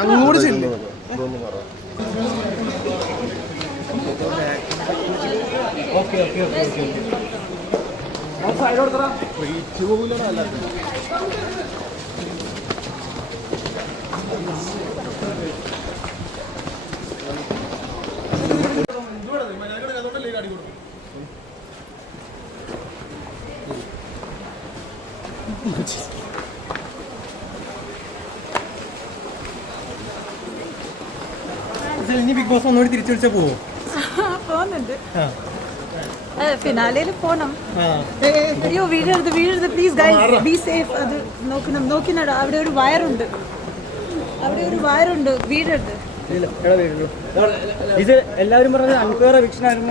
അങ്ങോട്ട് ചെല്ലു. ഇനി ബിഗ് ബോസ് ഒന്നുകൂടി തിരിച്ചു വിളിച്ചാൽ പോവോ? പോകുന്നുണ്ട്, ഫിനാലയിൽ പോണം. അയ്യോ വീഴരുത് വീഴരുത് പ്ലീസ് ഗൈസ്, ബി സേഫ്. അത് നോക്കണം നോക്കിനട, അവിടെ ഒരു വയറുണ്ട്, അവിടെ ഒരു വയറുണ്ട്, വീഴരുത്. ഇത് എല്ലാവരും പറഞ്ഞത് അൺഫെയർ എവിക്ഷൻ ആയിരുന്നു.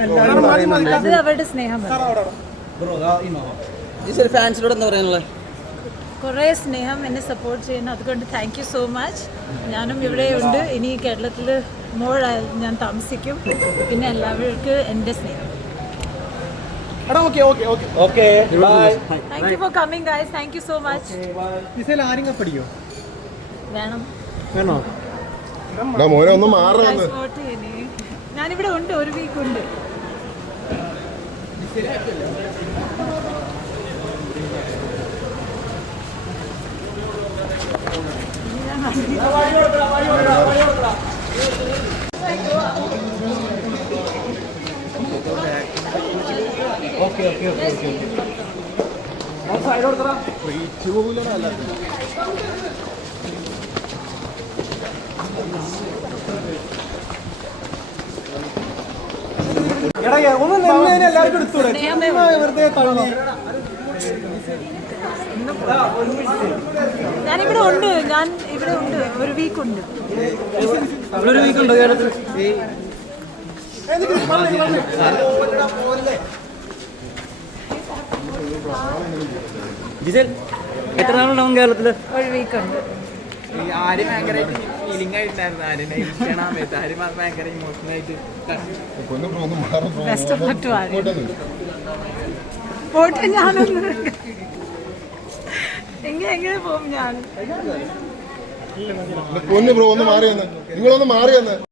അത് അവരുടെ സ്നേഹം. ഫാൻസിനോട് എന്താ പറയാനുള്ളത്? കുറേ സ്നേഹം എന്നെ സപ്പോർട്ട് ചെയ്യുന്നു, അതുകൊണ്ട് താങ്ക് യു സോ മച്ച്. ഞാനും ഇവിടെ ഉണ്ട്, ഇനി കേരളത്തിൽ ഞാൻ താമസിക്കും. പിന്നെ എല്ലാവർക്കും എൻ്റെ സ്നേഹം. Thank you for coming guys, thank you so much. ഇതിൽ ആരെങ്കിലും പഠിക്കോ? വേണം വേണോ? മോനെ ഒന്ന് മാറണം. ഞാനിവിടെ ഉണ്ട്, ഒരു വീക്ക് ഉണ്ട്. എല്ലാവർക്കും എടുത്തൂടെ? വെറുതെ തള്ളി. ഞാനിവിടെ ഉണ്ട്, ഞാൻ ഇവിടെ ഉണ്ട്, ഒരു വീക്ക് ഉണ്ട്. ഒരു വീക്ക് ഉണ്ടോ കേരളത്തിൽ? എത്ര നാളുണ്ടാവും കേരളത്തില്? ഒരു വീക്ക് ഉണ്ട്. ആരും ഭയങ്കരമായിട്ട് ഫീലിംഗ് ആയിട്ടായിരുന്നു. ആരും ആരും ഭയങ്കര ഇമോഷണലായിട്ട് പോട്ടെ. ഞാനൊന്ന് എങ്ങനെ പോകും ഞാൻ? പൊന്നു ബ്രോ ഒന്ന് മാറിയെന്ന്, നിങ്ങളൊന്ന് മാറിയെന്ന്.